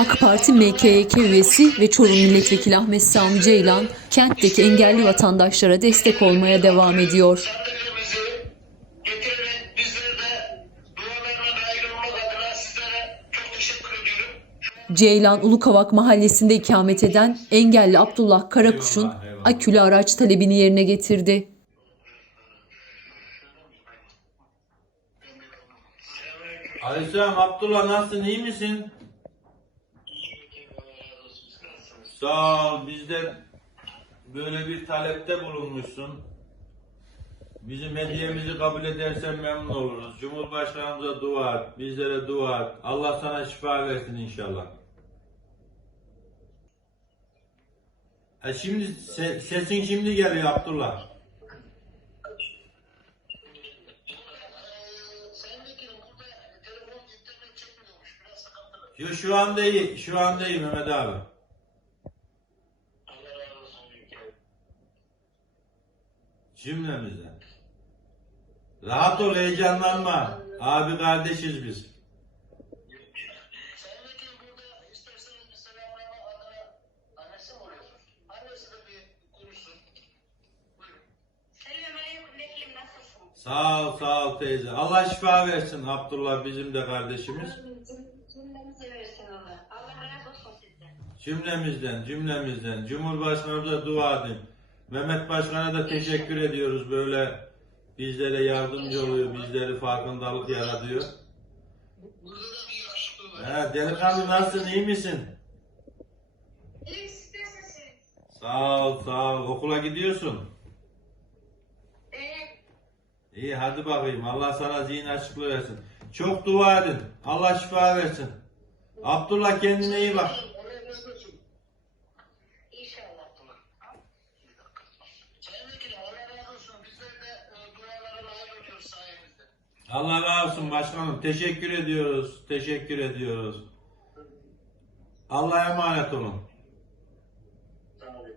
AK Parti MKYK üyesi ve Çorum Milletvekili Ahmet Sami Ceylan, kentteki engelli vatandaşlara destek olmaya devam ediyor. Ceylan Ulukavak mahallesinde ikamet eden engelli Abdullah Karakuş'un akülü araç talebini yerine getirdi. Aleyhisselam Abdullah nasılsın iyi misin? Sağ ol bizden böyle bir talepte bulunmuşsun. Bizim hediyemizi kabul edersen memnun oluruz. Cumhurbaşkanımıza dua et, bizlere dua et. Allah sana şifa versin inşallah. Ha şimdi se- sesin şimdi geliyor Abdullah. Yo, şu anda iyi, şu anda iyi Mehmet abi. Allah razı olsun Vekilim. Cümlemizden. Rahat ol, heyecanlanma. Abi kardeşiz biz. Sayın Vekilim burada isterseniz bir selamlama adına annesi mi oluyorsunuz? Annesi de bir konuşsun. Buyurun. Selamünaleyküm vekilim nasılsın? Sağ ol, sağ ol teyze. Allah şifa versin Abdullah bizim de kardeşimiz. Cümlemizi versin Allah. Allah razı olsun sizden. Cümlemizden, cümlemizden. Cumhurbaşkanımıza dua edin. Mehmet Başkan'a da teşekkür ediyoruz. Böyle bizlere yardımcı oluyor, bizleri farkındalık yaratıyor. Ha, delikanlı nasılsın, iyi misin? Sağ ol, sağ ol. Okula gidiyorsun. Evet. İyi hadi bakayım. Allah sana zihin açıklığı versin. Çok dua edin. Allah şifa versin. Abdullah kendine iyi bak. Oraya bırakıyorsun. İnşallah. Sayın Vekilim Allah razı olsun. Bizler de e, dualara nail oluyoruz sayenizde. Allah razı olsun başkanım. Teşekkür ediyoruz. Teşekkür ediyoruz. Allah'a emanet olun. Sağ olun.